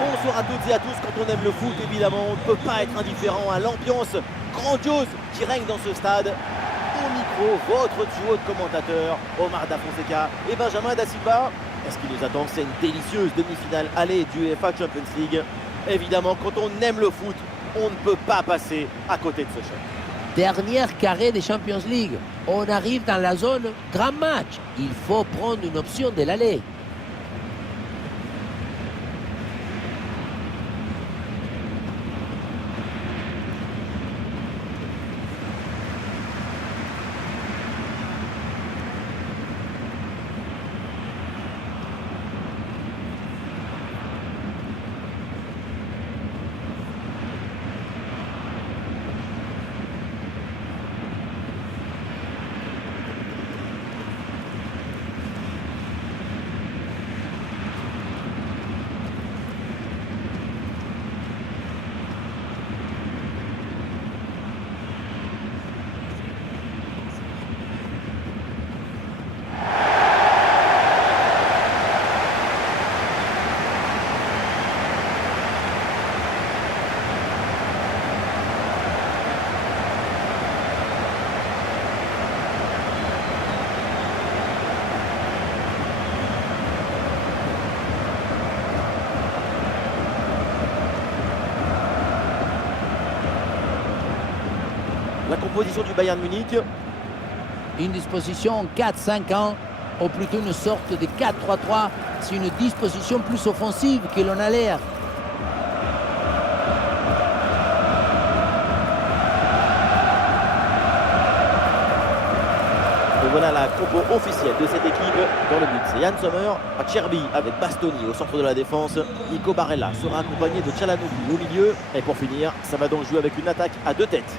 Bonsoir à toutes et à tous. Quand on aime le foot, évidemment, on ne peut pas être indifférent à l'ambiance grandiose qui règne dans ce stade. Au micro, votre duo de commentateurs, Omar Da Fonseca et Benjamin Da Silva. Ce qui nous attend, c'est une délicieuse demi-finale aller du UEFA Champions League. Évidemment, quand on aime le foot, on ne peut pas passer à côté de ce choc. Dernière carré des Champions League. On arrive dans la zone grand match. Il faut prendre une option de l'aller. La composition du Bayern Munich. Une disposition 4-5-1, ou plutôt une sorte de 4-3-3. C'est une disposition plus offensive que l'on a l'air. Et voilà la compo officielle de cette équipe. Dans le but, c'est Yann Sommer, Acerbi avec Bastoni au centre de la défense. Nico Barella sera accompagné de Çalhanoğlu au milieu. Et pour finir, ça va donc jouer avec une attaque à deux têtes.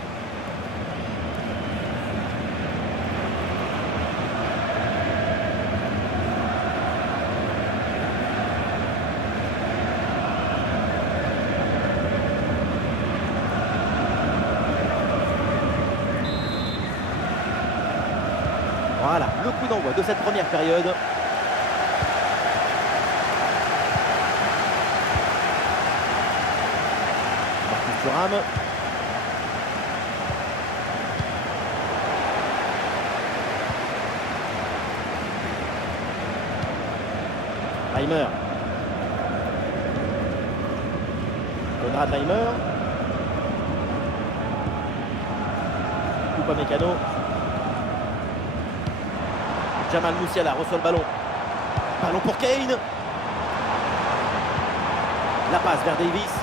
Voilà, le coup d'envoi de cette première période. Marcus Thuram. Reimer. Konrad Reimer. Upamecano. Jamal Musiala reçoit le ballon. Ballon pour Kane. La passe vers Davis.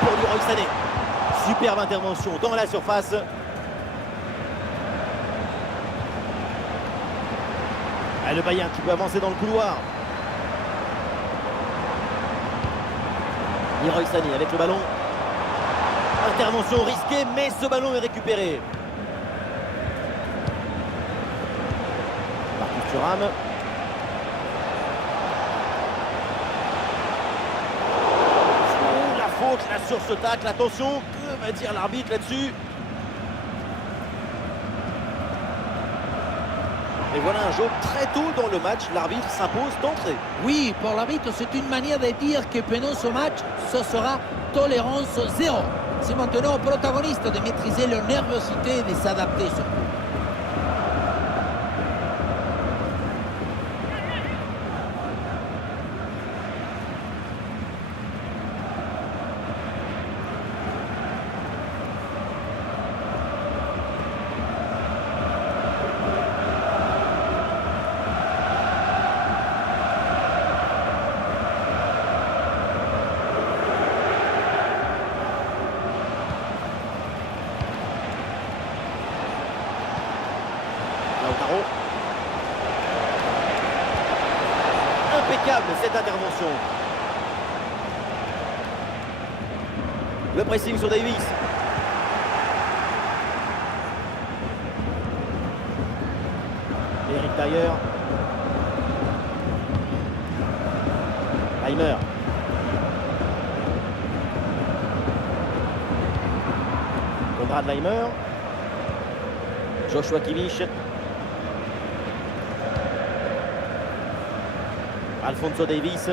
Pour Leroy Sané. Superbe intervention dans la surface. Et le Bayern qui peut avancer dans le couloir. Leroy Sané avec le ballon. Intervention risquée, mais ce ballon est récupéré. Thuram. La faute là sur ce tacle, attention, que va dire l'arbitre là-dessus? Et voilà un jeu très tôt dans le match, l'arbitre s'impose d'entrée. Oui, pour l'arbitre, c'est une manière de dire que pendant ce match, ce sera tolérance zéro. C'est maintenant au protagoniste de maîtriser leur nervosité et de s'adapter surtout. Impeccable cette intervention. Le pressing sur Davis. Eric Dyer. Reimer. Konrad Reimer. Joshua Kimmich. Alphonso Davies.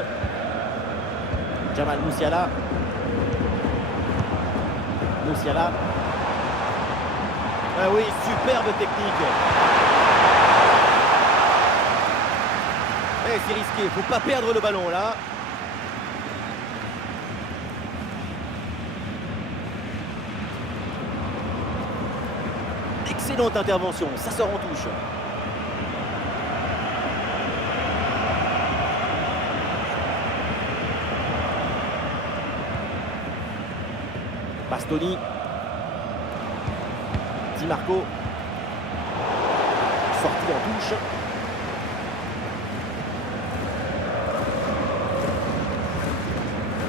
Jamal Musiala. Musiala. Ah oui, superbe technique. Eh, c'est risqué, il ne faut pas perdre le ballon là. Excellente intervention, ça sort en touche. Bastoni. Di Marco. Sorti en touche.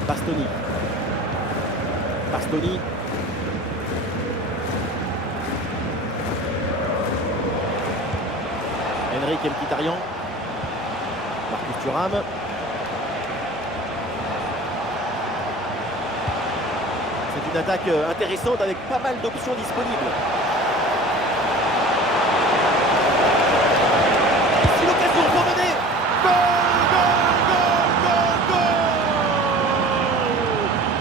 Bastoni. Bastoni. Henrik Mkhitaryan. Marcus Thuram. C'est une attaque intéressante avec pas mal d'options disponibles. Ici l'occasion pour mener. Goal, goal, goal, goal, goal.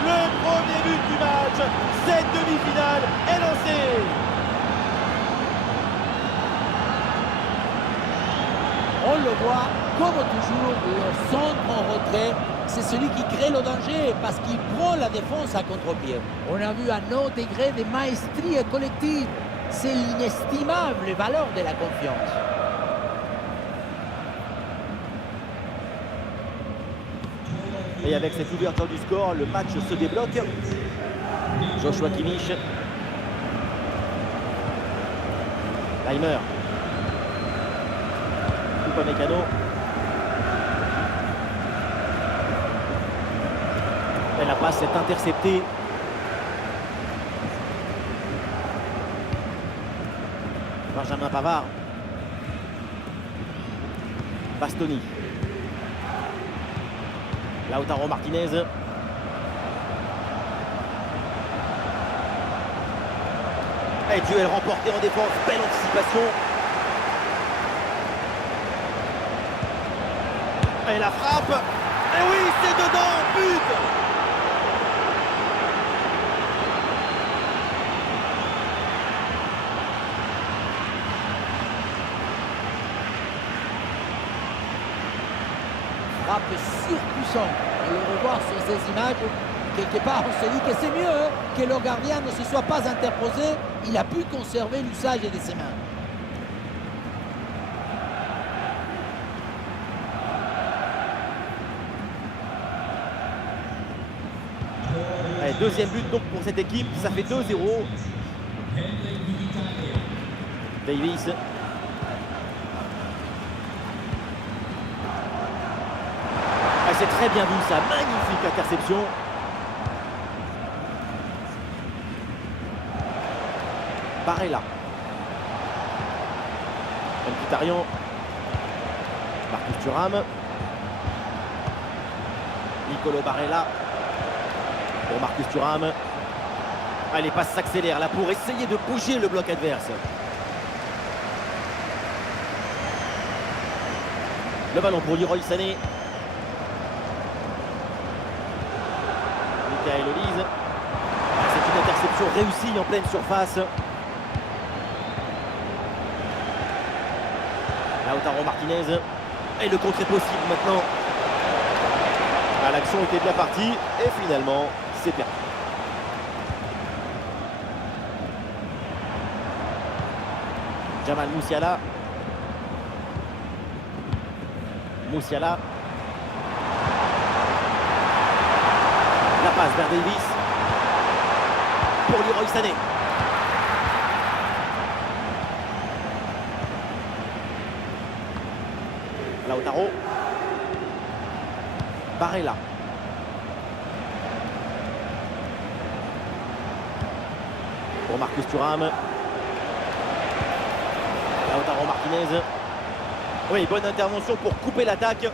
Le premier but du match. Cette demi-finale est lancée. On le voit, comme toujours, le centre en retrait, c'est celui qui crée le danger parce qu'il prend la défense à contre-pied. On a vu un autre degré de maestrie collective. C'est l'inestimable valeur de la confiance. Et avec cette ouverture du score, le match se débloque. Joshua Kimmich. Reimer. Upamecano. Et la passe est interceptée. Benjamin Pavard. Bastoni. Lautaro Martinez. Et duel remporté en défense. Belle anticipation. Et la frappe. Et oui, c'est dedans. But. Frappe surpuissante. On le revoit sur ces images. Quelque part, on se dit que c'est mieux que le gardien ne se soit pas interposé. Il a pu conserver l'usage de ses mains. Allez, deuxième but donc pour cette équipe. Ça fait 2-0. Davis. C'est très bien vu ça, magnifique interception. Barella. Mkhitaryan. Marcus Thuram. Nicolo Barella. Pour Marcus Thuram. Allez, les passes s'accélèrent là pour essayer de bouger le bloc adverse. Le ballon pour Leroy Sané. Michael Olise. C'est une interception réussie en pleine surface. Lautaro Martinez. Et le contre est possible maintenant. Ah, l'action était bien partie et finalement c'est perdu. Jamal Musiala. Musiala. La passe vers Davis. Pour Leroy Sané. Lautaro. Barella. Pour Marcus Thuram. Lautaro Martinez. Oui, bonne intervention pour couper l'attaque.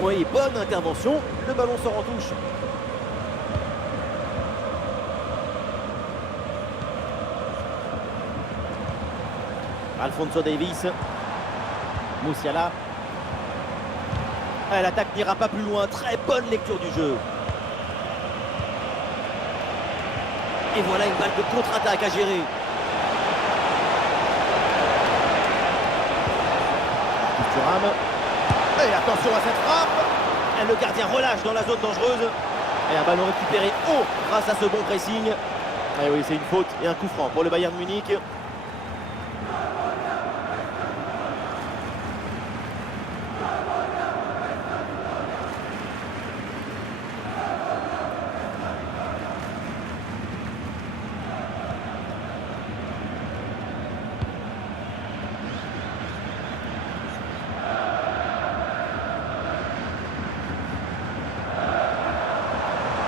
Oui, bonne intervention. Le ballon sort en touche. Alphonso Davies. Musiala. Ah, l'attaque n'ira pas plus loin. Très bonne lecture du jeu. Et voilà une balle de contre-attaque à gérer. Thuram. Et attention à cette frappe. Et le gardien relâche dans la zone dangereuse. Et un ballon récupéré haut grâce à ce bon pressing. Et oui, c'est une faute et un coup franc pour le Bayern Munich.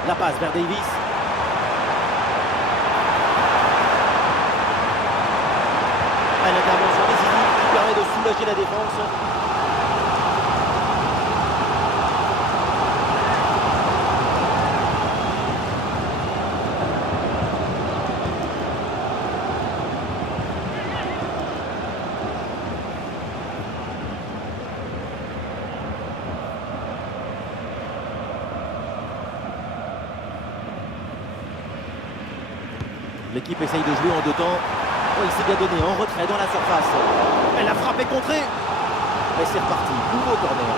La passe vers Davies. L'intervention décisive qui permet de soulager la défense. L'équipe essaye de jouer en deux temps. Oh, il s'est bien donné en retrait dans la surface. Elle a frappé contrée. Et c'est reparti. Nouveau corner.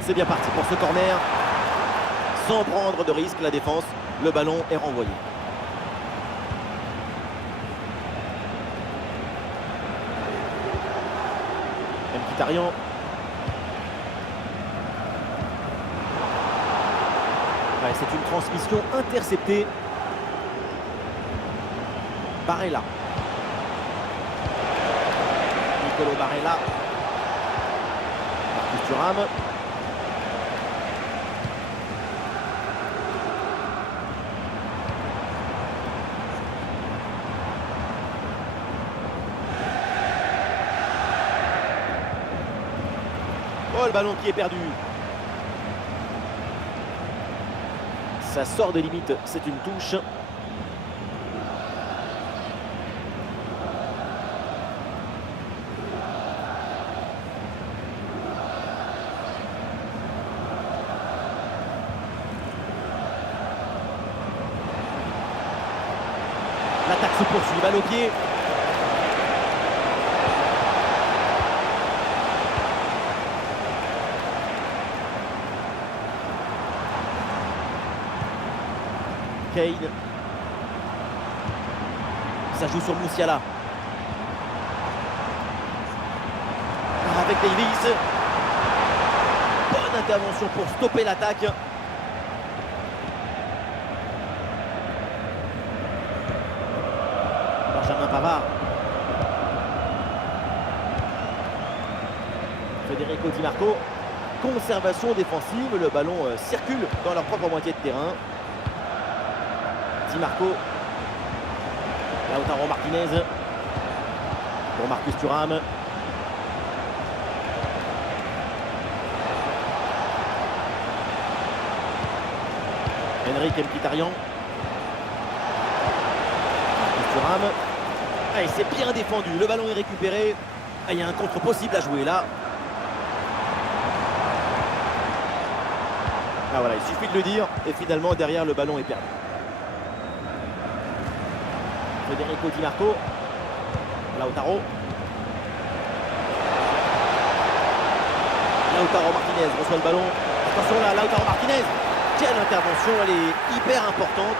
C'est bien parti pour ce corner. Sans prendre de risque, la défense. Le ballon est renvoyé. Mkhitaryan. Ouais, c'est une transmission interceptée. Barella. Nicolo Barella. Marcus Thuram. Oh, le ballon qui est perdu. Ça sort des limites, c'est une touche. L'attaque se poursuit, balle au pied. Kane. Ça joue sur Musiala. Avec Davies. Bonne intervention pour stopper l'attaque. Benjamin Pavard. Federico Di Marco. Conservation défensive. Le ballon circule dans leur propre moitié de terrain. Di Marco. Lautaro Martinez. Pour Marcus Thuram. Henrik Mkhitaryan. Marcus Thuram. Ah, et c'est bien défendu. Le ballon est récupéré. Ah, il y a un contre possible à jouer là. Ah voilà, il suffit de le dire. Et finalement, derrière, le ballon est perdu. Federico Di Marco. Lautaro. Lautaro Martinez reçoit le ballon. Attention là, Lautaro Martinez. Quelle intervention, elle est hyper importante.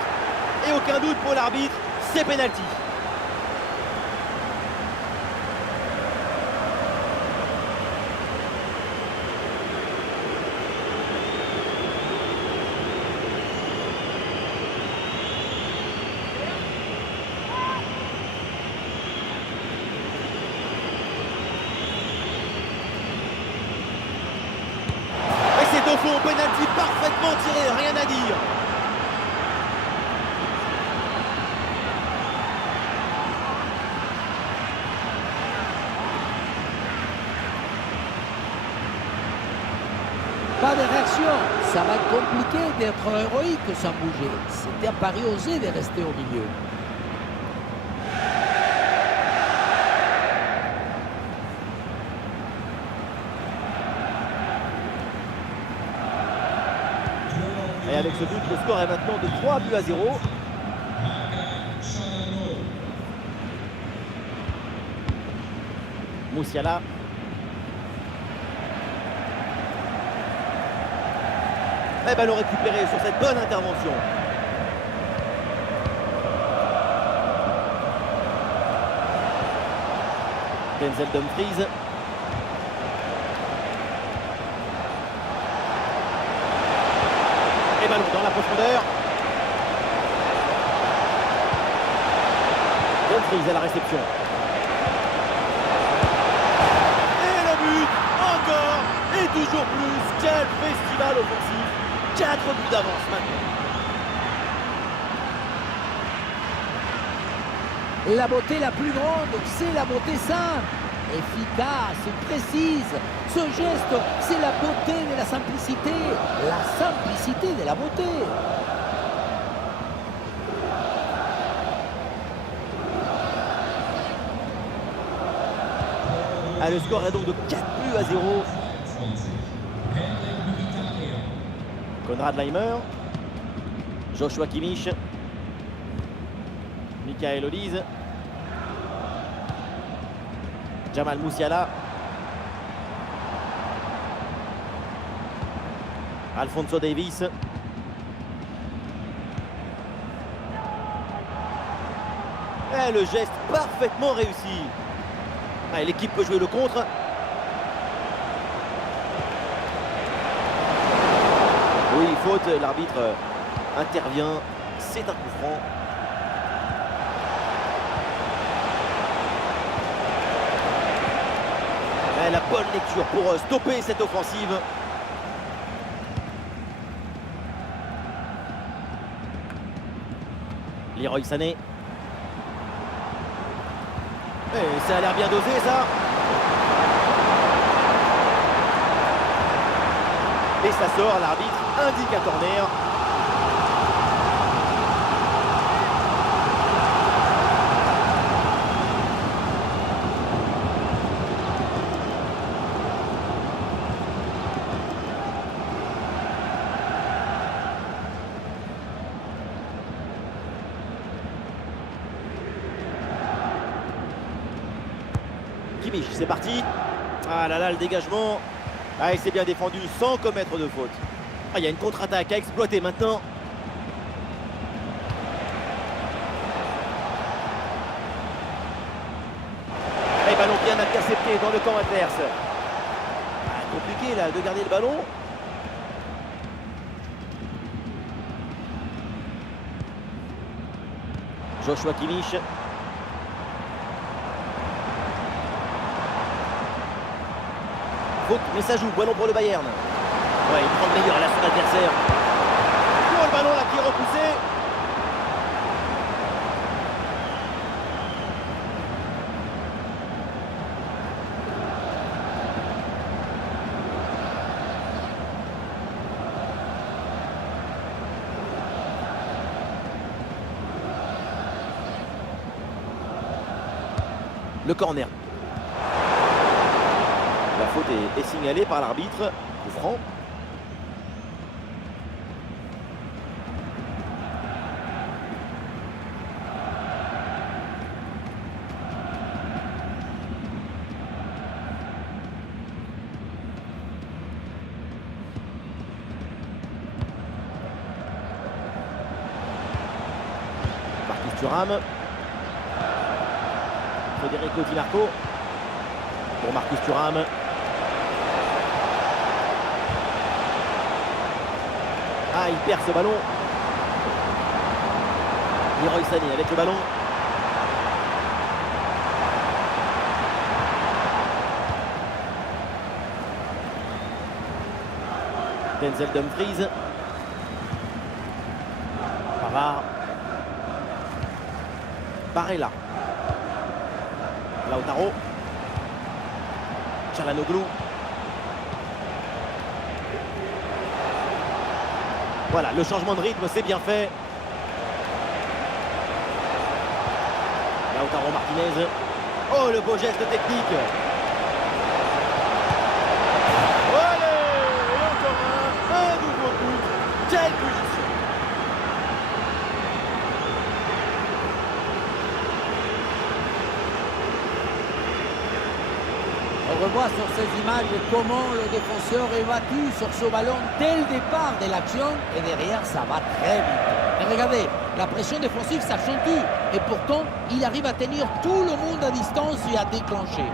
Et aucun doute pour l'arbitre, c'est pénalty. Au fond, penalty parfaitement tiré, rien à dire. Pas de réaction. Ça va être compliqué d'être héroïque sans bouger. C'était un pari osé de rester au milieu. Et avec ce but, le score est maintenant de 3-0. Musiala. Et ballon récupéré sur cette bonne intervention. Denzel Dumfries. Et ballon dans la profondeur. Dumfries à la réception. Et le but, encore, et toujours plus. Quel festival offensif. 4 buts d'avance maintenant. La beauté la plus grande, c'est la beauté simple. Efficace, précise. Ce geste, c'est la beauté de la simplicité. La simplicité de la beauté. Ah, le score est donc de 4-0. Konrad Laimer. Joshua Kimmich. Michael Olise. Jamal Musiala. Alphonso Davies. Et le geste parfaitement réussi. Ah, l'équipe peut jouer le contre. Oui, faute, l'arbitre intervient. C'est un coup franc. Et la bonne lecture pour stopper cette offensive. Leroy Sané. Et ça a l'air bien dosé, ça. Et ça sort, l'arbitre indique un corner. Kimmich, c'est parti. Ah là là, le dégagement. Ah, il s'est bien défendu sans commettre de faute. Ah, il y a une contre-attaque à exploiter maintenant. Et ballon bien intercepté dans le camp adverse. Ah, compliqué là de garder le ballon. Joshua Kimmich. Faute, mais ça joue, ballon pour le Bayern. Ouais, il prend le meilleur là sur l'adversaire. Oh, le ballon là qui est repoussé. Le corner. La faute est signalée par l'arbitre. Coup franc. Marcus Thuram. Federico Di Marco. Pour Marcus Thuram. Ah, il perd ce ballon. Leroy Sané avec le ballon. Denzel Dumfries. Pavard. Barella. Lautaro. Çalhanoğlu. Voilà, le changement de rythme, c'est bien fait. Lautaro Martinez. Oh, le beau geste technique. Allez, et encore un nouveau but. Quelle position. On revoit sur ces images comment le défenseur est battu sur ce ballon dès le départ de l'action et derrière ça va très vite. Mais regardez, la pression défensive s'accentue et pourtant il arrive à tenir tout le monde à distance et à déclencher.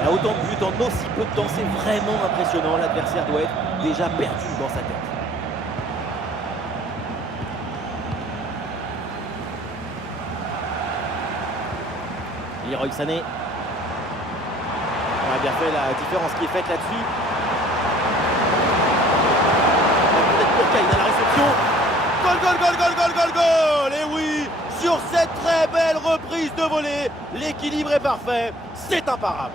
Il y a autant de buts en aussi peu de temps, c'est vraiment impressionnant. L'adversaire doit être déjà perdu dans sa tête. Leroy Sané. On a bien fait la différence qui est faite là-dessus. Peut-être pour Kane à la réception. Goal, goal, goal, goal, goal, goal, goal. Et oui, sur cette très belle reprise de volée, l'équilibre est parfait. C'est imparable.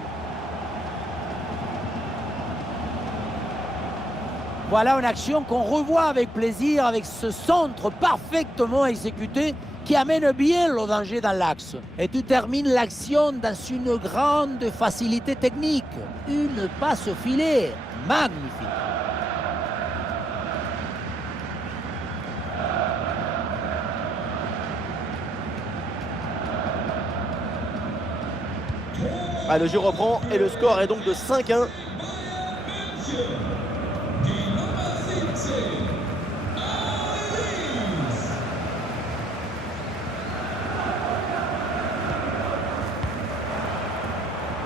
Voilà une action qu'on revoit avec plaisir avec ce centre parfaitement exécuté qui amène bien le danger dans l'axe. Et tu termines l'action dans une grande facilité technique. Une passe au filet magnifique. Ah, le jeu reprend et le score est donc de 5-1.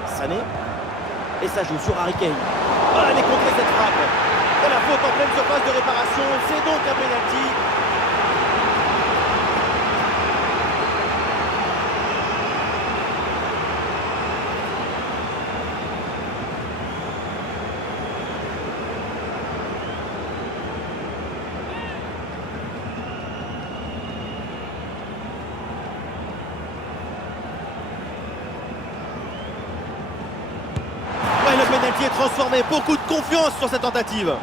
Sané. Et ça joue sur Harry Kane. Oh, elle est contrée cette frappe. Et la faute en pleine surface de réparation. C'est donc un pénalty. Le pénalty est transformé, beaucoup de confiance sur cette tentative.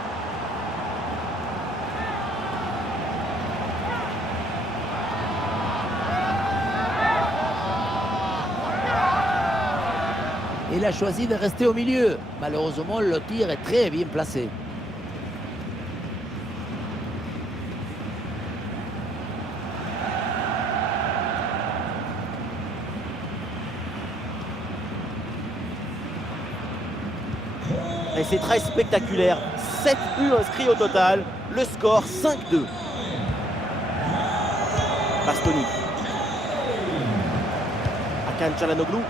Il a choisi de rester au milieu. Malheureusement, le tir est très bien placé. Et c'est très spectaculaire. 7 buts inscrits au total. Le score 5-2. Bastoni. Hakan Çalhanoğlu.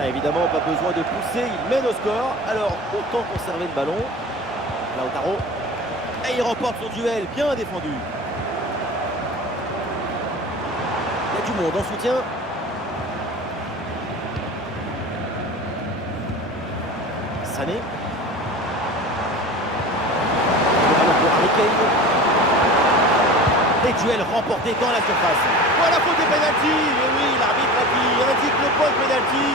Ah, évidemment, pas besoin de pousser. Il mène au score. Alors, autant conserver le ballon. Lautaro. Et il remporte son duel. Bien défendu. Il y a du monde en soutien. Sané. Les duels remportés dans la surface. Voilà, faute des pénalty. Et oui, l'arbitre a dit, indique le point de pénalty.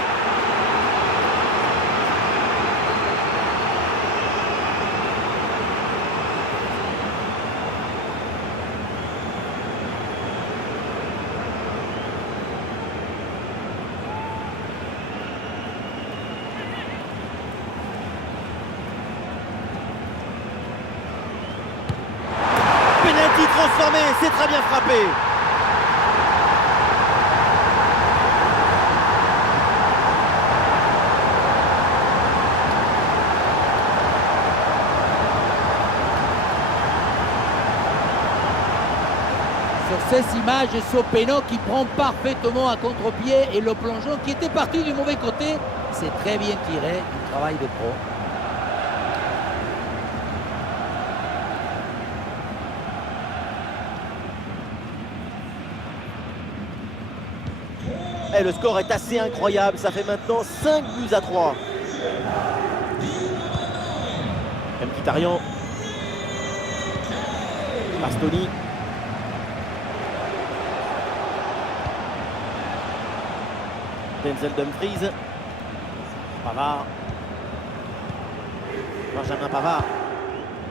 Penalty transformé, c'est très bien frappé. Sur ces images, Sopeno qui prend parfaitement à contre-pied et le plongeon qui était parti du mauvais côté, c'est très bien tiré, du travail de pro. Et le score est assez incroyable, ça fait maintenant 5-3. Mkhitaryan. Bastoni. Denzel Dumfries. Pavard. Benjamin Pavard.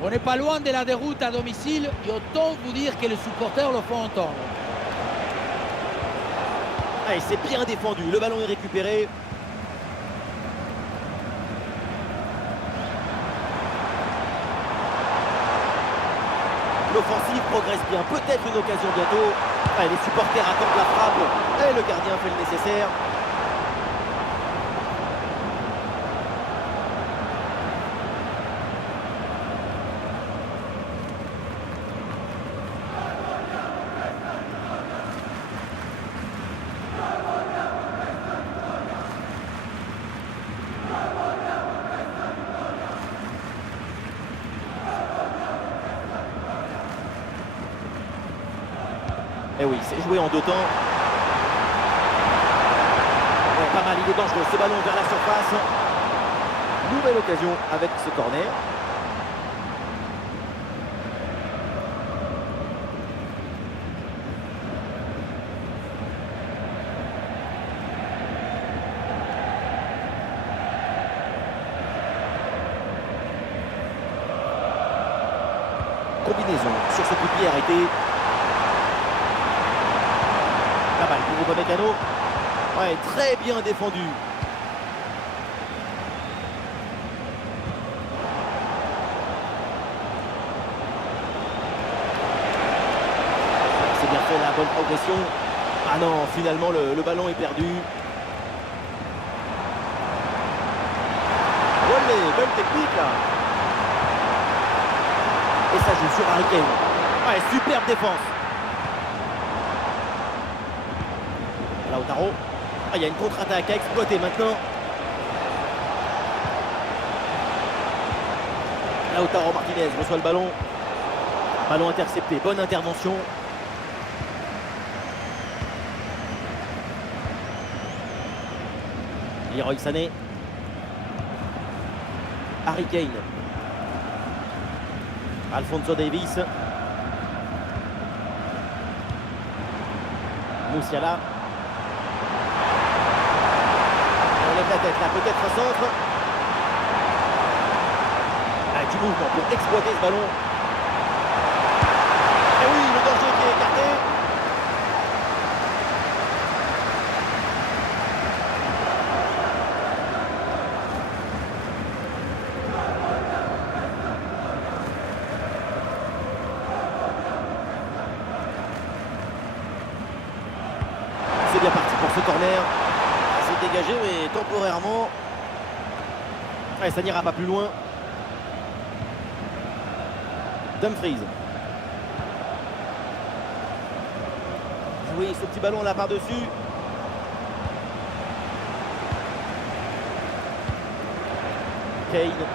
On n'est pas loin de la déroute à domicile et autant vous dire que les supporters le font entendre. Allez, c'est bien défendu. Le ballon est récupéré. L'offensive progresse bien. Peut-être une occasion bientôt. Allez, les supporters attendent la frappe. Et le gardien fait le nécessaire. Et oui, c'est joué en deux temps. Ouais, pas mal, il est dangereux. Ce ballon vers la surface. Nouvelle occasion avec ce corner. Combinaison sur ce coup de pied arrêté. La balle pour Upamecano. Ouais, très bien défendu. C'est bien fait, la bonne progression. Ah non, finalement le ballon est perdu. Olé, belle technique là. Et ça joue sur Harry Kane. Ouais, superbe défense. Lautaro. Ah, il y a une contre-attaque à exploiter maintenant. Lautaro Martinez reçoit le ballon. Ballon intercepté, bonne intervention. Leroy Sané. Harry Kane. Alphonso Davies. Musiala. On lève la tête là, peut-être un centre. Ah, du mouvement pour exploiter ce ballon. Et oui, le danger qui est écarté. C'est bien parti pour ce corner. C'est dégagé, mais temporairement. Allez, ça n'ira pas plus loin. Dumfries. Oui, ce petit ballon là par-dessus. Kane.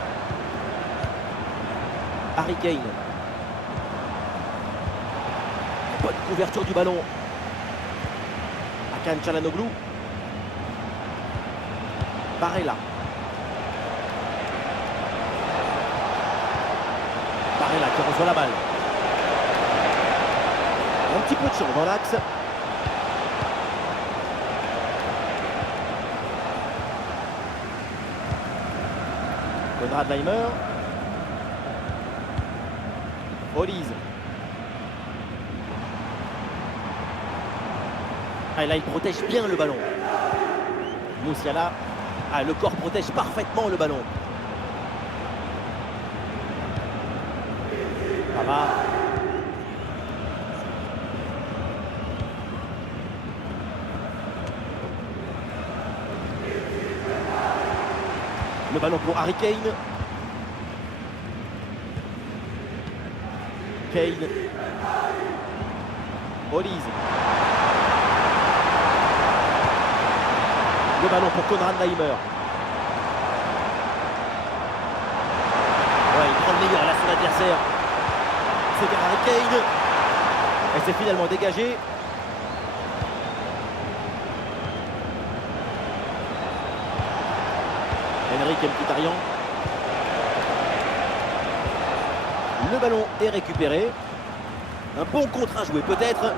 Harry Kane. Bonne couverture du ballon. Hakan Çalhanoğlu. Barella. Barella qui reçoit la balle. Un petit peu de champ dans l'axe. Konrad Laimer. Olise. Ah, et là, il protège bien le ballon. Musiala. Ah, le corps protège parfaitement le ballon. Pavard. Le ballon pour Harry Kane. Kane. Olise. Le ballon pour Konrad Laimer. Ouais, il prend le meilleur là sur l'adversaire. C'est Harry Kane. Et c'est finalement dégagé. Henrik Mkhitaryan. Le ballon est récupéré. Un bon contre à jouer peut-être.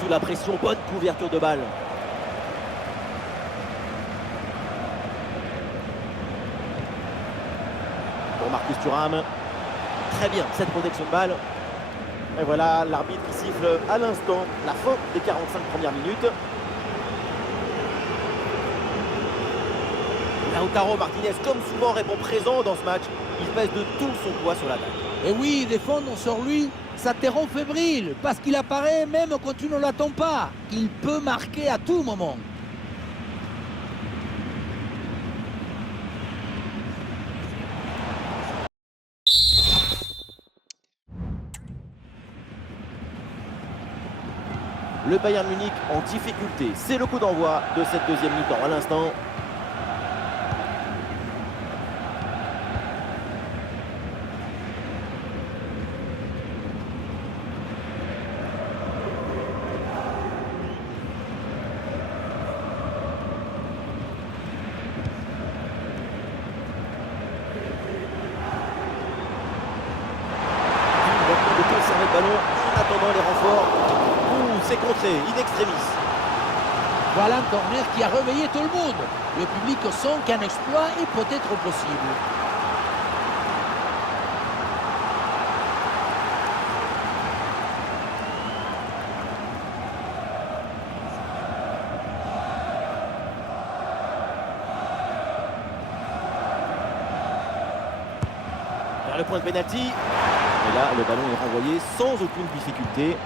sous la pression, bonne couverture de balle. Pour Marcus Thuram. Très bien cette protection de balle. Et voilà l'arbitre qui siffle à l'instant la fin des 45 premières minutes. Lautaro Martinez, comme souvent, répond présent dans ce match. Il pèse de tout son poids sur l'attaque. Et oui, défendre sur lui, ça te rend fébrile, parce qu'il apparaît même quand tu ne l'attends pas. Il peut marquer à tout moment. Le Bayern Munich en difficulté. C'est le coup d'envoi de cette deuxième mi-temps à l'instant. De conserver le ballon en attendant les renforts. C'est contré, in extremis. Voilà un corner qui a réveillé tout le monde. Le public sent qu'un exploit est peut-être possible. Vers le point de pénalty. Et là, le ballon est renvoyé sans aucune difficulté.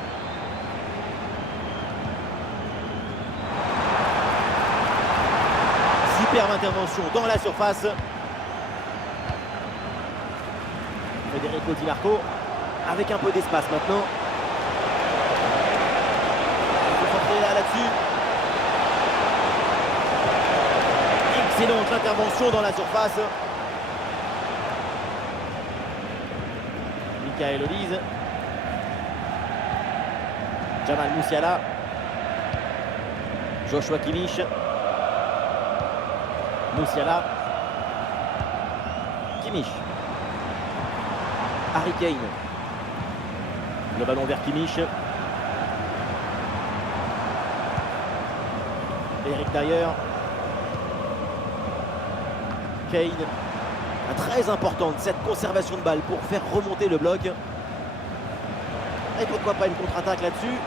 Superbe intervention dans la surface. Federico Di Marco avec un peu d'espace maintenant. Il faut rentrer là-dessus. Excellente intervention dans la surface. Michael Olise. Jamal Musiala. Joshua Kimmich. Musiala. Kimmich. Harry Kane. Le ballon vers Kimmich. Eric Dyer. Kane. Très importante cette conservation de balle pour faire remonter le bloc. Et pourquoi pas une contre-attaque là-dessus.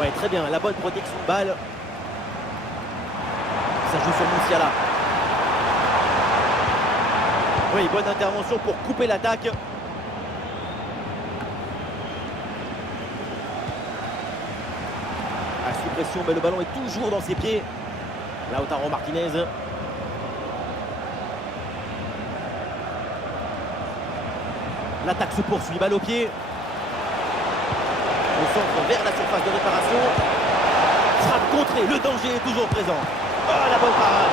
Ouais, très bien, la bonne protection de balle. Ça joue sur Musiala. Oui, bonne intervention pour couper l'attaque. À sous pression, mais le ballon est toujours dans ses pieds. Lautaro Martinez. L'attaque se poursuit, balle au pied. Au centre vers la surface de réparation. Frappe contrée, le danger est toujours présent. Oh, la bonne parade.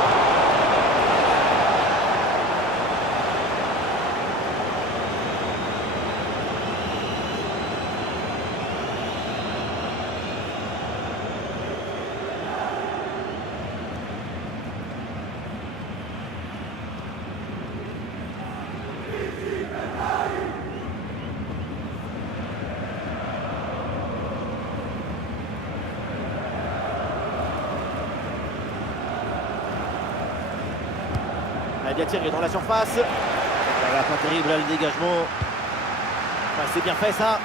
Diatir est dans la surface. Voilà, pas terrible là, le dégagement. Enfin, c'est bien fait ça.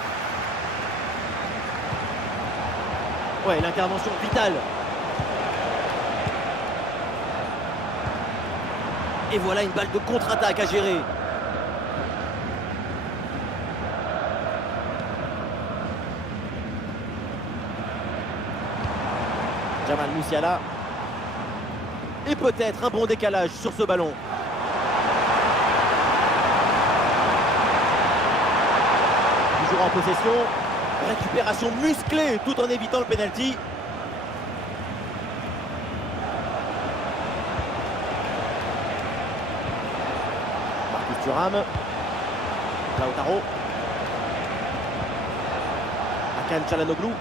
Ouais, l'intervention vitale. Et voilà une balle de contre-attaque à gérer. Jamal Musiala. Et peut-être un bon décalage sur ce ballon. En possession, récupération musclée tout en évitant le penalty. Marcus Thuram, Lautaro, Hakan Çalhanoğlu,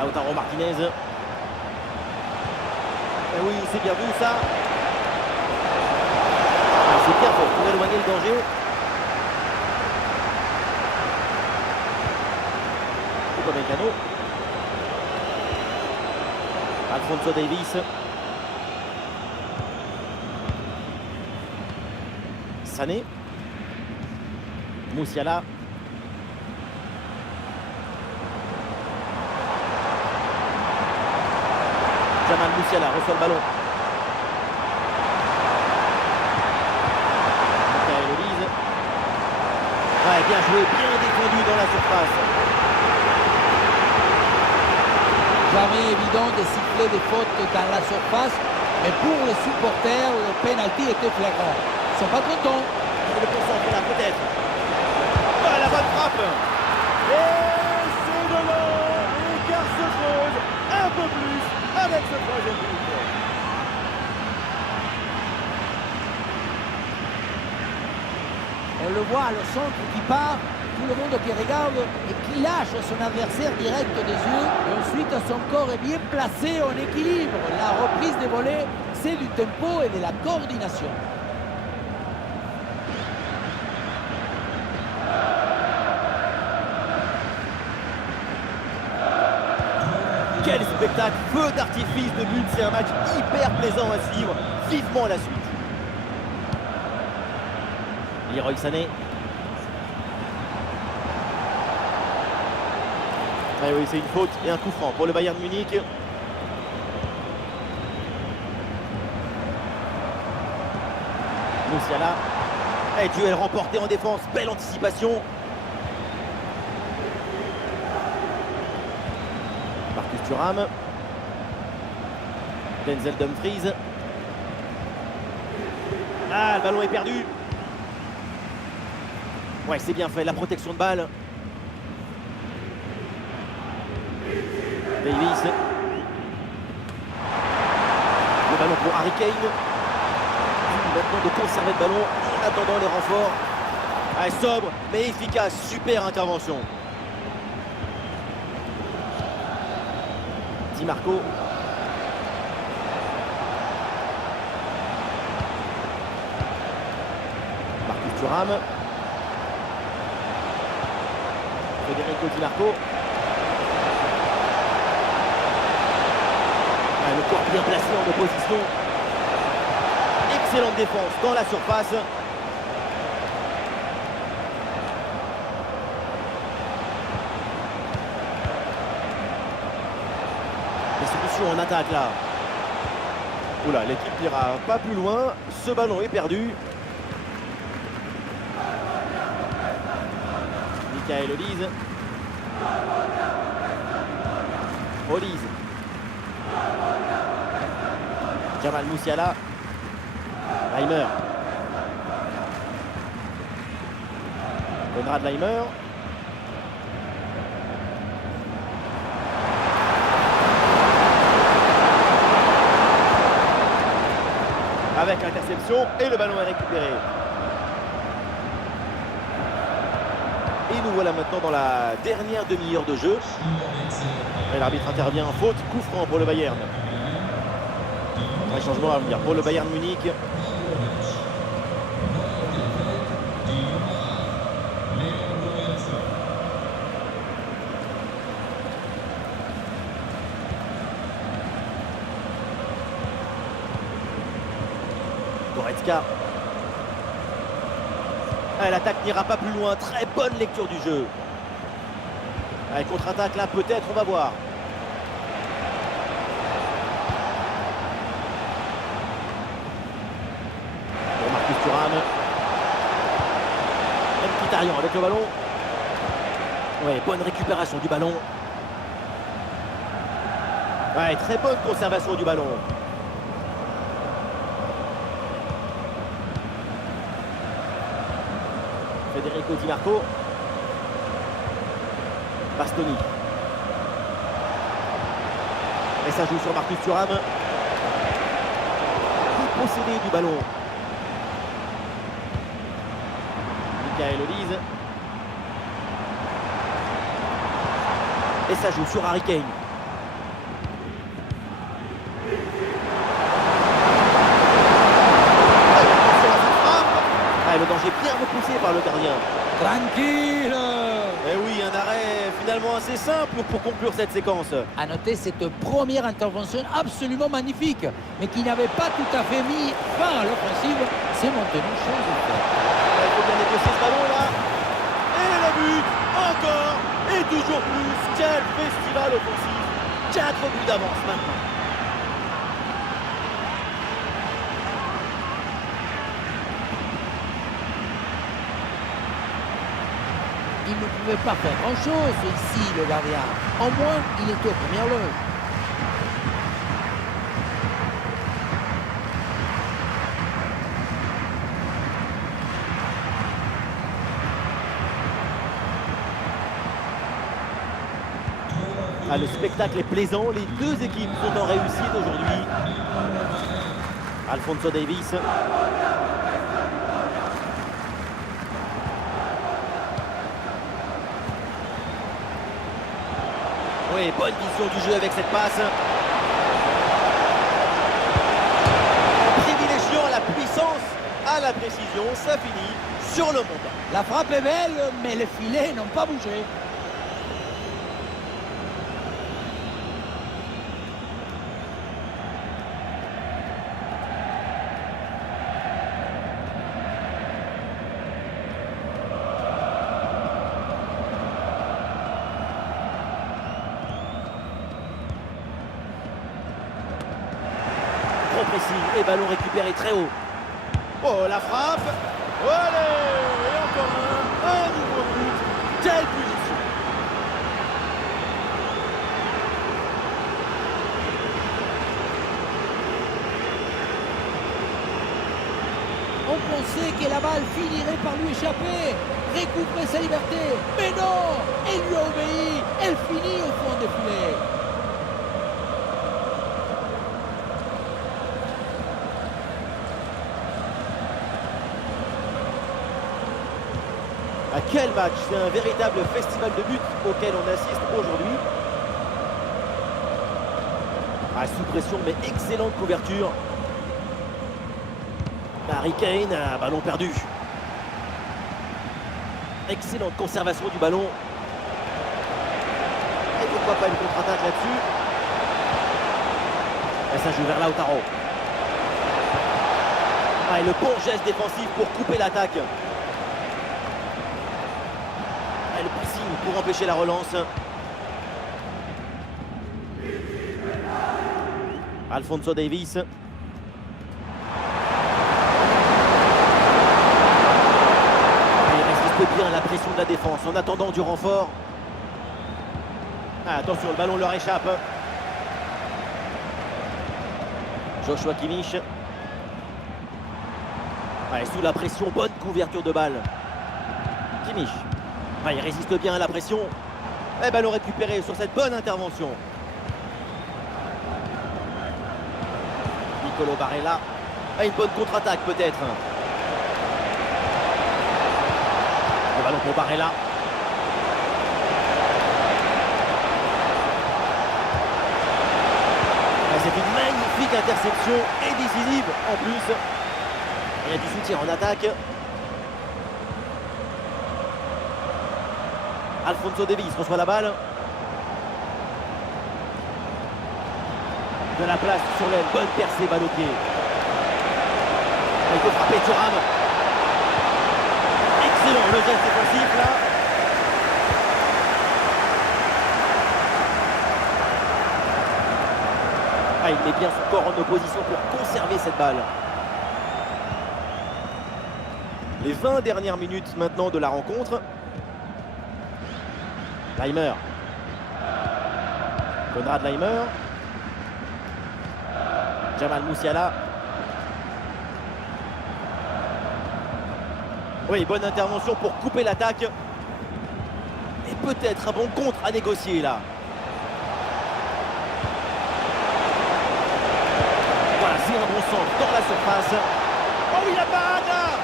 Lautaro Martinez. Et oui, c'est bien vu ça. C'est bien fait pour éloigner le danger. Upamecano. Alphonso Davies. Sané. Musiala. Jamal Musiala reçoit le ballon. Michael Olise. Ouais, bien joué, bien défendu dans la surface. Jamais évident de siffler des fautes dans la surface, mais pour les supporters, le penalty était flagrant. Ils sont pas contents. Il le concentre là peut-être. Ah, la bonne frappe. Et c'est devant. Et car se creuse un peu plus avec ce troisième but. On le voit, le centre qui part, tout le monde qui regarde et qui lâche son adversaire direct des yeux. Et ensuite, son corps est bien placé en équilibre. La reprise des volets, c'est du tempo et de la coordination. Quel spectacle, feu d'artifice de but, c'est un match hyper plaisant à suivre. Vivement la suite. Leroy Sané. Ah oui, c'est une faute et un coup franc pour le Bayern Munich. Musiala. Et duel remporté en défense, belle anticipation. Marcus Thuram. Denzel Dumfries. Ah, le ballon est perdu. Ouais, c'est bien fait, la protection de balle. Davies. Le ballon pour Harry Kane. Maintenant de conserver le ballon en attendant les renforts. Ah, sobre mais efficace, super intervention. Di Marco. Marcus Thuram. Federico Di Marco. Le corps bien placé en opposition. Excellente défense dans la surface. Des solutions en attaque là. Oula, l'équipe n'ira pas plus loin. Ce ballon est perdu. Michael Olise. Olise. Jamal Musiala. Leimer. Konrad Leimer. Avec l'interception et le ballon est récupéré. Et nous voilà maintenant dans la dernière demi-heure de jeu. Et l'arbitre intervient en faute, coup franc pour le Bayern. Un changement à venir pour le Bayern Munich. Goretzka. L'attaque n'ira pas plus loin. Très bonne lecture du jeu. Allez, contre-attaque là, peut-être, on va voir. Pour Marcus Thuram. Mkhitaryan avec le ballon. Ouais, bonne récupération du ballon. Ouais, très bonne conservation du ballon. Federico Di Marco. Bastoni. Et ça joue sur Marcus Thuram. Possédé du ballon. Michael Olise. Et ça joue sur Harry Kane. Le danger bien repoussé par le gardien. Tranquille. Et oui, un arrêt finalement assez simple pour conclure cette séquence. À noter cette première intervention absolument magnifique, mais qui n'avait pas tout à fait mis fin à l'offensive. C'est maintenu chose faite. Il faut bien négocier ce ballon là. Et le but, encore, et toujours plus. Quel festival offensif. 4 buts d'avance maintenant. Il ne pouvait pas faire grand-chose ici, le gardien. Au moins, il était aux premières loges. Ah, le spectacle est plaisant. Les deux équipes sont en réussite aujourd'hui. Alphonso Davies. Oui, bonne vision du jeu avec cette passe. En privilégiant la puissance à la précision, ça finit sur le montant. La frappe est belle, mais les filets n'ont pas bougé. Trop précis et ballon récupéré très haut. Oh, la frappe. Allez, et encore un nouveau but. Quelle punition. On pensait que la balle finirait par lui échapper, récupérer sa liberté. Mais non, elle lui a obéi. Elle finit au fond des filets. À quel match. C'est un véritable festival de buts auquel on assiste aujourd'hui. Ah, sous pression, mais excellente couverture. Harry Kane, un ballon perdu. Excellente conservation du ballon. Et pourquoi pas une contre-attaque là-dessus. Et ça joue vers Lautaro. Ah, et le bon geste défensif pour couper l'attaque. Et le pressing pour empêcher la relance. Alphonso Davies. Bien la pression de la défense en attendant du renfort. Ah, attention, le ballon leur échappe. Joshua Kimmich. Ah, et sous la pression, bonne couverture de balle. Kimmich. Ah, il résiste bien à la pression. Et ballon récupéré sur cette bonne intervention. Nicolo Barella. Ah, une bonne contre-attaque peut-être. Le ballon pour Barella. C'est une magnifique interception et décisive en plus. Il y a du soutien en attaque. Alphonso Davies reçoit la balle. De la place sur l'aile, bonne percée, balle au pied. Il faut frapper Thuram. Excellent le geste défensif là. Ah, il met bien son corps en opposition pour conserver cette balle. Les 20 dernières minutes maintenant de la rencontre. Laimer. Konrad Laimer. Jamal Musiala. Oui, bonne intervention pour couper l'attaque. Et peut-être un bon contre à négocier là. Voilà, c'est un bon centre dans la surface. Oh oui, la parade!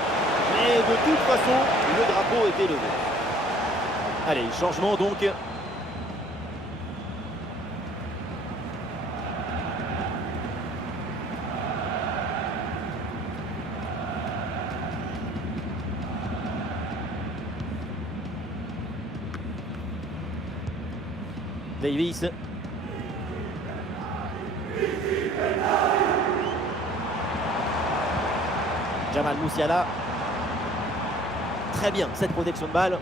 Mais de toute façon, le drapeau était levé. Allez, changement donc. Davis. Jamal Musiala. Très bien cette protection de balle.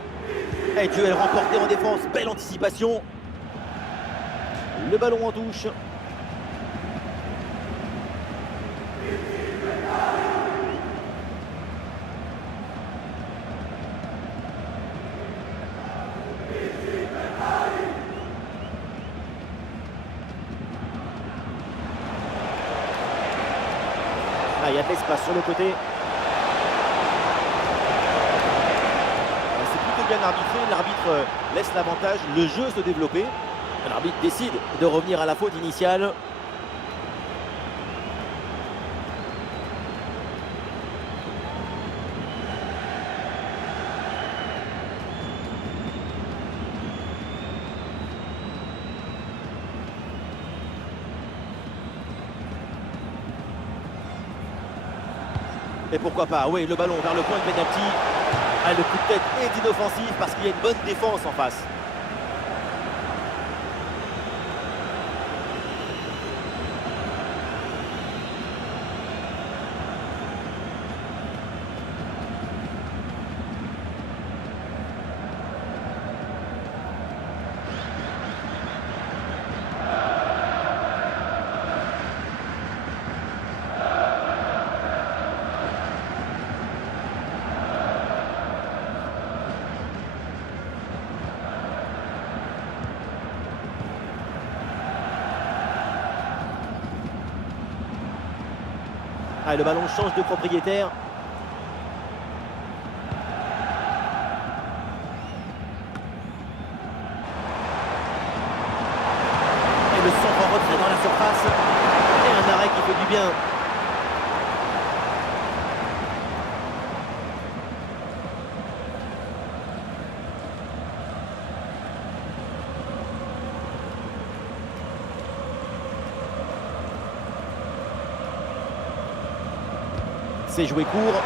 Et duel remporté en défense. Belle anticipation. Le ballon en touche. Ah, il y a de l'espace sur le côté. C'est plutôt bien arbitré. L'arbitre laisse l'avantage, le jeu se développer. L'arbitre décide de revenir à la faute initiale. Et pourquoi pas, oui, le ballon vers le point de pénalty. Ah, le coup de tête est inoffensif parce qu'il y a une bonne défense en face. Ah, le ballon change de propriétaire. Et le centre en retrait dans la surface. Et un arrêt qui fait du bien. C'est joué court. Leroy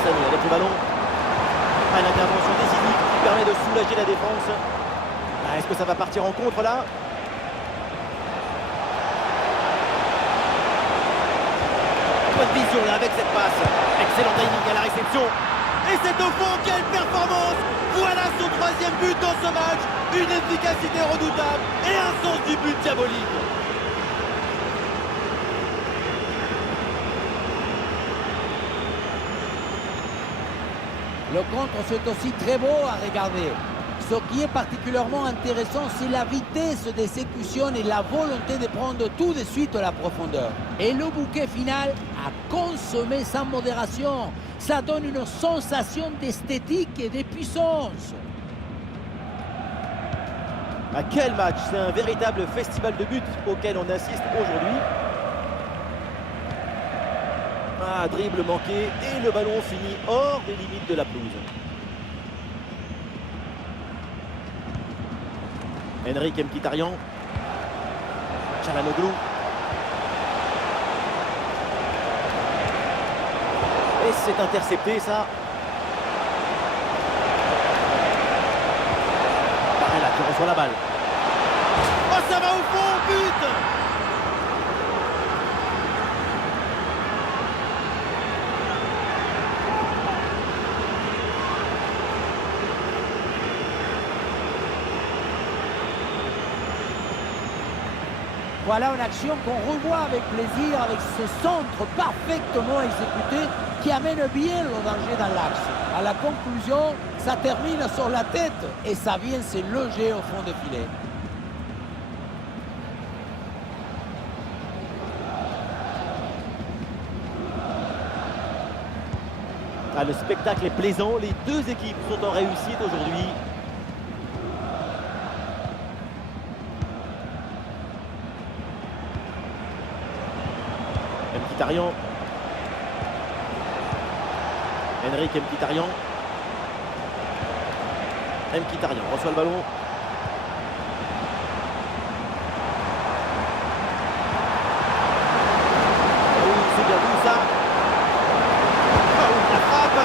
Sané avec le ballon. Ah, l'intervention décisive qui permet de soulager la défense. Ah, est-ce que ça va partir en contre là? Bonne vision là avec cette passe. Excellent timing à la réception. Et c'est au fond, quelle performance! Voilà son troisième but dans ce match. Une efficacité redoutable et un sens du but diabolique. Le contre, c'est aussi très beau à regarder. Ce qui est particulièrement intéressant, c'est la vitesse d'exécution et la volonté de prendre tout de suite la profondeur. Et le bouquet final a consommé sans modération. Ça donne une sensation d'esthétique et de puissance. À quel match! C'est un véritable festival de buts auquel on assiste aujourd'hui. Ah, dribble manqué et le ballon finit hors des limites de la pelouse. Henrik Mkhitaryan. Çalhanoğlu. Et c'est intercepté ça. Barella qui reçoit la balle. Oh, ça va au fond, but! Voilà une action qu'on revoit avec plaisir, avec ce centre parfaitement exécuté qui amène bien le danger dans l'axe. À la conclusion, ça termine sur la tête et ça vient se loger au fond du filet. Ah, le spectacle est plaisant, les deux équipes sont en réussite aujourd'hui. Mkhitaryan. Henrik Mkhitaryan. Mkhitaryan reçoit le ballon. Oui, c'est bien vu ça. Ah oui, la frappe.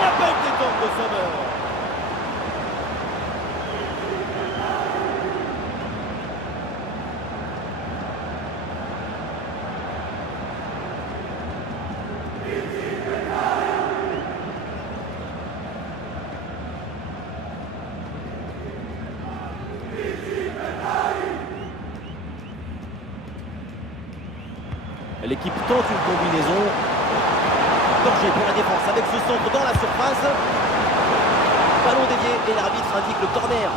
La belle détente de Sommer. L'équipe tente une combinaison. Danger pour la défense avec ce centre dans la surface. Ballon dévié et l'arbitre indique le corner.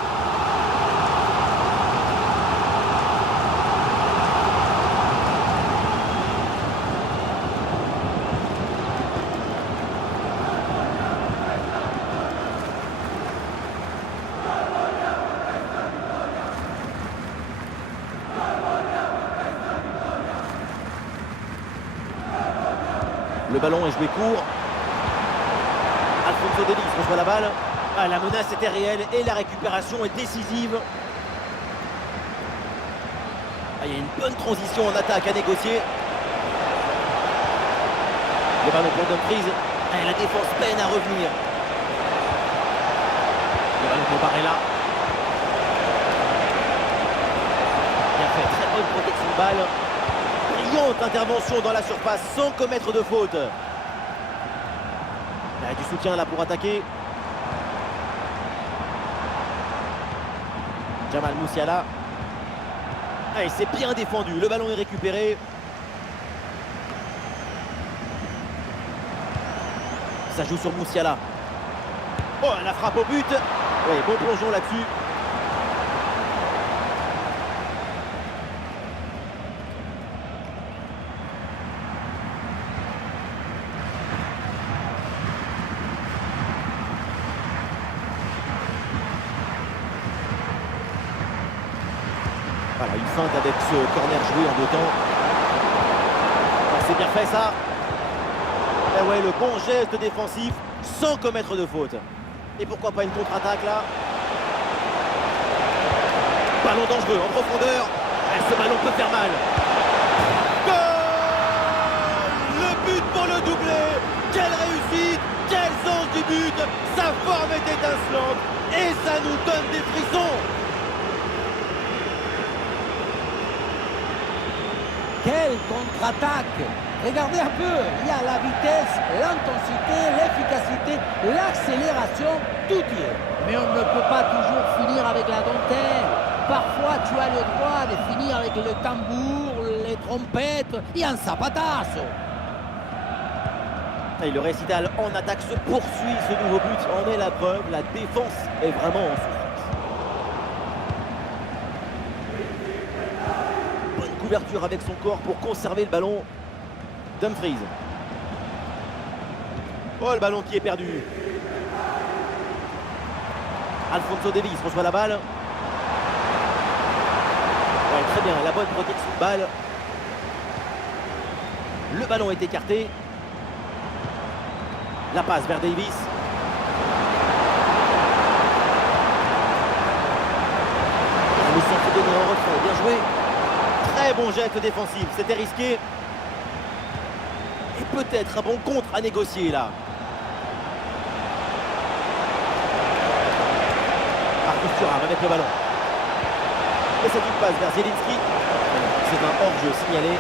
Le ballon est joué court. Alphonso Davies reçoit la balle. Ah, la menace était réelle et la récupération est décisive. Ah, il y a une bonne transition en attaque à négocier. Le ballon pour Dumfries. Ah, la défense peine à revenir. Le ballon pour Barella. Bien fait, très bonne protection de balle. Brillante intervention dans la surface sans commettre de faute. Il y a du soutien là pour attaquer. Jamal Musiala. Ah, et c'est bien défendu. Le ballon est récupéré. Ça joue sur Musiala. Oh, la frappe au but. Oui, bon plongeon là-dessus. Voilà, une feinte avec ce corner joué en 2 temps. C'est bien fait ça. Et ouais, le bon geste défensif sans commettre de faute. Et pourquoi pas une contre-attaque là. Ballon dangereux en profondeur. Et ce ballon peut faire mal. Goal! Le but pour le doublé. Quelle réussite! Quel sens du but! Sa forme est étincelante. Et ça nous donne des frissons. Quelle contre-attaque! Regardez un peu, il y a la vitesse, l'intensité, l'efficacité, l'accélération, tout y est. Mais on ne peut pas toujours finir avec la dentelle. Parfois, tu as le droit de finir avec le tambour, les trompettes et un zapatazo. Et le récital en attaque se poursuit, ce nouveau but en est la preuve. La défense est vraiment en souffrance. Couverture avec son corps pour conserver le ballon. Dumfries. Oh, le ballon qui est perdu. Alphonso Davies reçoit la balle. Ouais, très bien, la bonne protection de balle. Le ballon est écarté. La passe vers Davies. Le centre donné en retrait, bien joué. Très bon geste défensif, c'était risqué. Et peut-être un bon contre à négocier là. Marcus Thuram avec le ballon. Et c'est une passe vers Zielinski. C'est un hors-jeu signalé.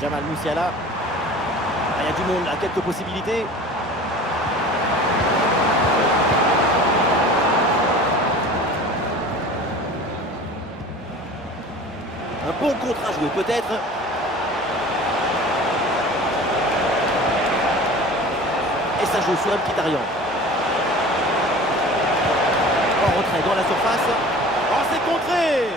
Jamal Musiala. Il y a du monde là, quelques possibilités. Un bon contre à jouer peut-être. Et ça joue sur un petit Arian. En retrait dans la surface. Oh, c'est contré!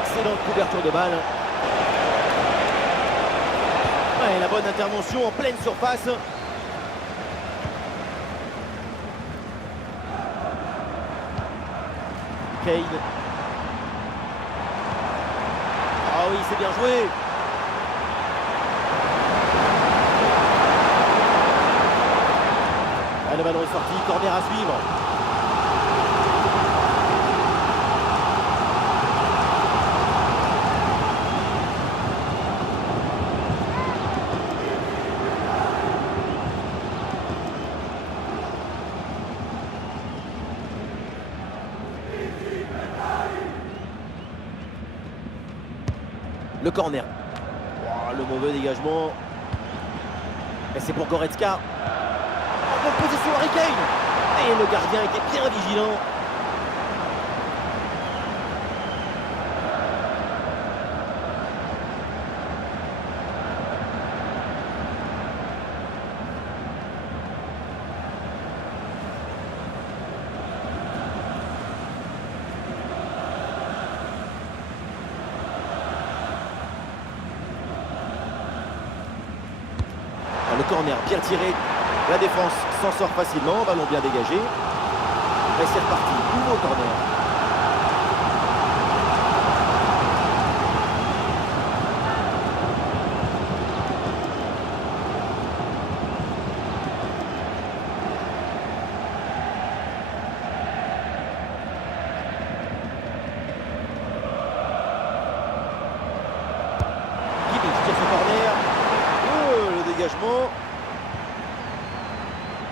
Excellente couverture de balle. Ouais, la bonne intervention en pleine surface. Kane. Ah oui, c'est bien joué. à suivre. Le corner. Oh, le mauvais dégagement. Et c'est pour Goretzka. En bonne position Harry Kane. Et le gardien était bien vigilant. Le corner bien tiré, la défense s'en sort facilement, ballon bien dégagé. Et c'est reparti, nouveau corner. Kimmich tire son corner. Le dégagement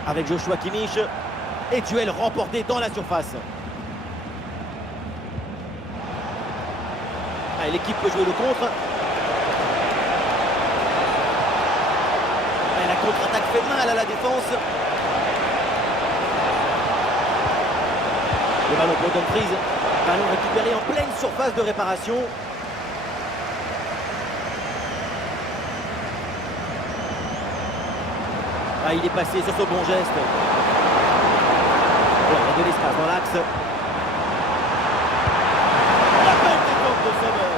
avec Joshua Kimmich et duel remporté dans la surface. L'équipe peut jouer le contre. La contre-attaque fait mal à la défense. Le ballon pour Dumfries. Ballon récupéré en pleine surface de réparation. Il est passé sur ce bon geste. Il y a de l'espace dans l'axe. La belle défense de Sommer.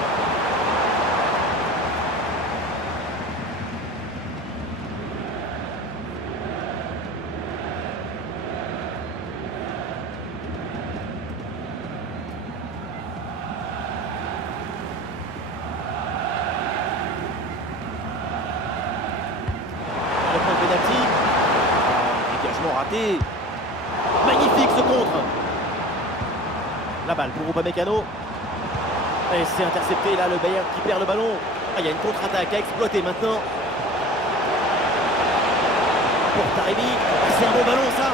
Le point de pénalty. Dégagement raté. Magnifique ce contre. La balle pour Upamecano. Et c'est intercepté là, le Bayern qui perd le ballon. Il y a une contre-attaque à exploiter maintenant. Pour Taremi. C'est un bon ballon ça.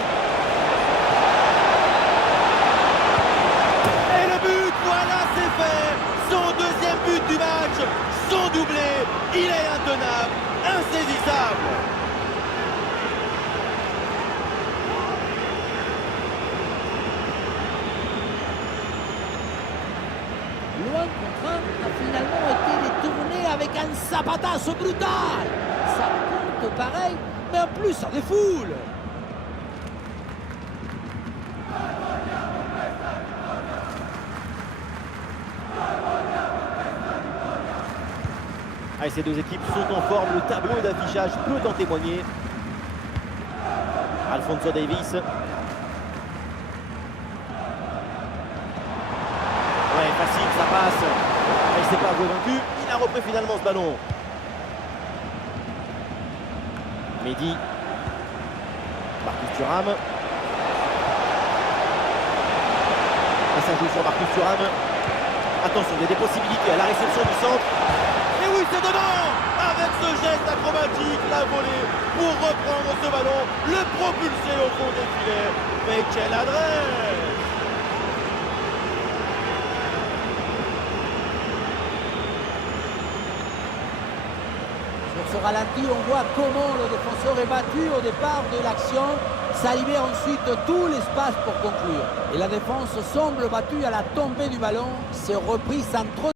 Et le but, voilà, c'est fait. Son deuxième but du match. Son doublé. Il est intenable, insaisissable. Loin contre un a finalement été détourné avec un zapatazo brutal. Ça compte pareil, mais en plus ça défoule. Ces deux équipes sont en forme, le tableau d'affichage peut en témoigner. Alphonso Davies. Ouais, facile, ça passe. Il ne s'est pas avoué vaincu. Il a repris finalement ce ballon. Mendy. Marcus Thuram. Et ça joue sur Marcus Thuram. Attention, il y a des possibilités à la réception du centre. Et oui, c'est dedans. Avec ce geste acrobatique, la volée pour reprendre ce ballon, le propulser au fond des filets. Mais quelle adresse! Sur ce ralenti, on voit comment le défenseur est battu au départ de l'action. Ça libère ensuite tout l'espace pour conclure. Et la défense semble battue à la tombée du ballon. C'est repris sans trop